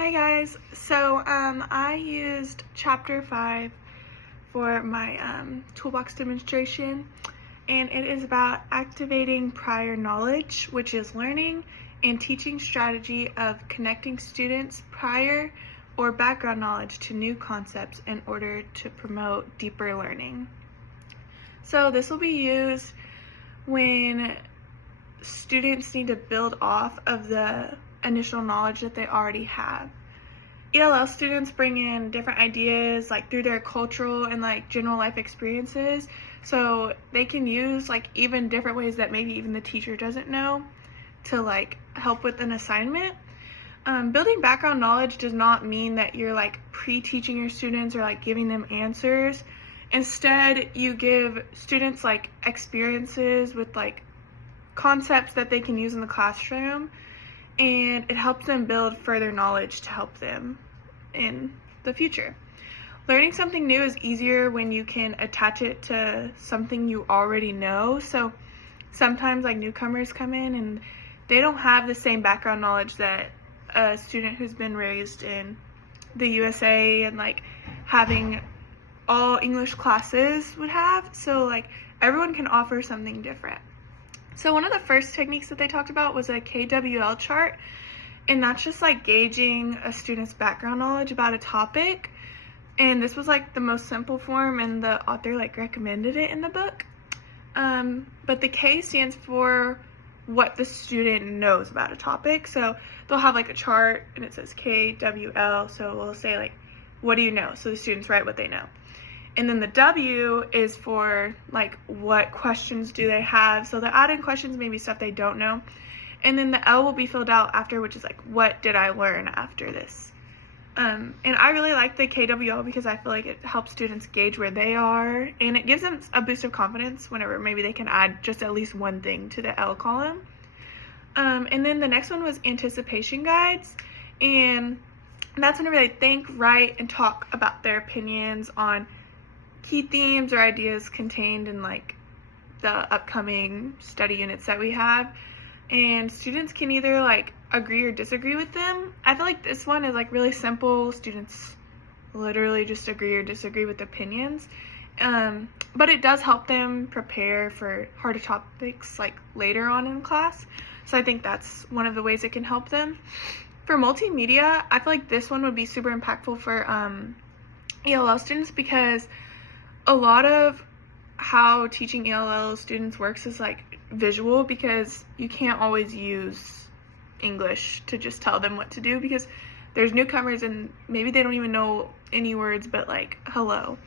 Hi guys, so I used chapter 5 for my toolbox demonstration, and it is about activating prior knowledge, which is learning and teaching strategy of connecting students' prior or background knowledge to new concepts in order to promote deeper learning. So this will be used when students need to build off of the initial knowledge that they already have. ELL students bring in different ideas through their cultural and general life experiences, so they can use even different ways that maybe even the teacher doesn't know to help with an assignment. Building background knowledge does not mean that you're pre-teaching your students or giving them answers. Instead, you give students experiences with concepts that they can use in the classroom, and it helps them build further knowledge to help them in the future. Learning something new is easier when you can attach it to something you already know. So sometimes newcomers come in and they don't have the same background knowledge that a student who's been raised in the USA and having all English classes would have. So everyone can offer something different. So one of the first techniques that they talked about was a KWL chart, and that's just gauging a student's background knowledge about a topic. And this was the most simple form, and the author recommended it in the book. But the K stands for what the student knows about a topic. So they'll have a chart and it says KWL, so we'll say what do you know? So the students write what they know. And then the W is for what questions do they have. So the add-in questions may be stuff they don't know. And then the L will be filled out after, which is what did I learn after this? And I really like the KWL because I feel it helps students gauge where they are, and it gives them a boost of confidence whenever maybe they can add just at least one thing to the L column. And then the next one was anticipation guides, and that's whenever they think, write, and talk about their opinions on key themes or ideas contained in the upcoming study units that we have, and students can either agree or disagree with them. I feel this one is really simple. Students literally just agree or disagree with opinions, but it does help them prepare for harder topics later on in class. So I think that's one of the ways it can help them. For multimedia, I feel this one would be super impactful for ELL students, because a lot of how teaching ELL students works is visual, because you can't always use English to just tell them what to do, because there's newcomers and maybe they don't even know any words but hello.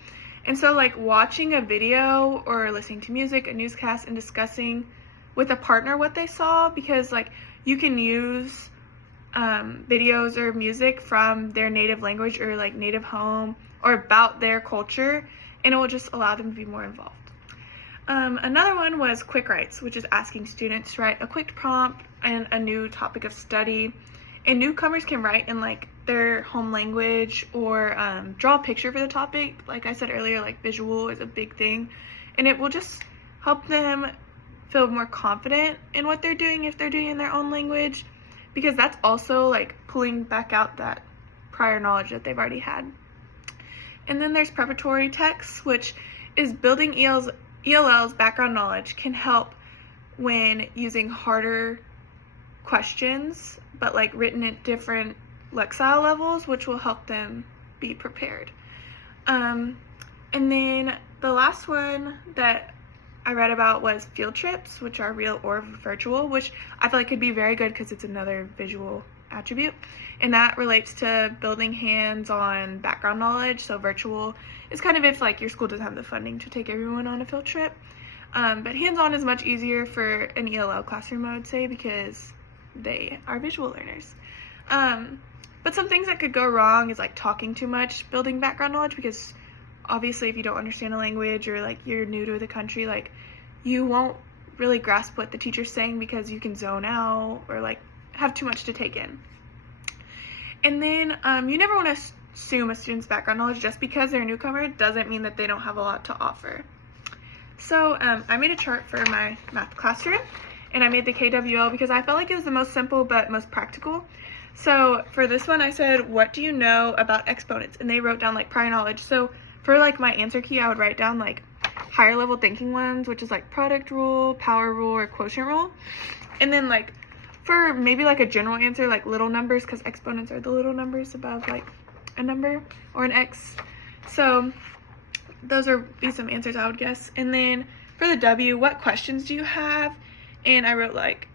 And so watching a video or listening to music, a newscast, and discussing with a partner what they saw, because you can use videos or music from their native language or native home or about their culture, and it will just allow them to be more involved. Another one was quick writes, which is asking students to write a quick prompt and a new topic of study. And newcomers can write in their home language or draw a picture for the topic. Like I said earlier, visual is a big thing, and it will just help them feel more confident in what they're doing if they're doing it in their own language, because that's also pulling back out that prior knowledge that they've already had. And then there's preparatory texts, which is building ELL's background knowledge, can help when using harder questions, but written at different lexile levels, which will help them be prepared. And then the last one that I read about was field trips, which are real or virtual, which I feel could be very good because it's another visual attribute, and that relates to building hands-on background knowledge. So virtual is kind of if your school doesn't have the funding to take everyone on a field trip, but hands-on is much easier for an ELL classroom, I would say, because they are visual learners. But some things that could go wrong is talking too much building background knowledge, because obviously if you don't understand a language or you're new to the country, you won't really grasp what the teacher's saying because you can zone out or have too much to take in. And then you never want to assume a student's background knowledge just because they're a newcomer doesn't mean that they don't have a lot to offer. So I made a chart for my math classroom, and I made the KWL because I felt it was the most simple but most practical. So for this one, I said, what do you know about exponents? And they wrote down like prior knowledge. So for like my answer key, I would write down like higher level thinking ones, which is like product rule, power rule, or quotient rule. And then like for maybe like a general answer, like little numbers, because exponents are the little numbers above like a number or an x. So those would be some answers I would guess. And then for the W, what questions do you have? And I wrote like,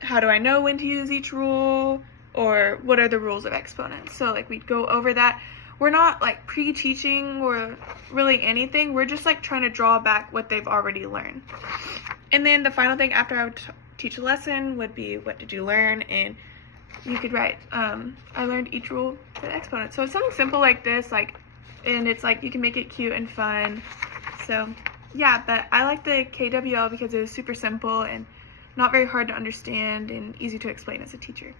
how do I know when to use each rule? Or what are the rules of exponents? So like we'd go over that. We're not like pre-teaching or really anything. We're just like trying to draw back what they've already learned. And then the final thing after I would teach a lesson would be, what did you learn? And you could write, I learned each rule for the exponent. So it's something simple like this, like, and it's like you can make it cute and fun. So yeah, but I like the KWL because it was super simple and not very hard to understand and easy to explain as a teacher.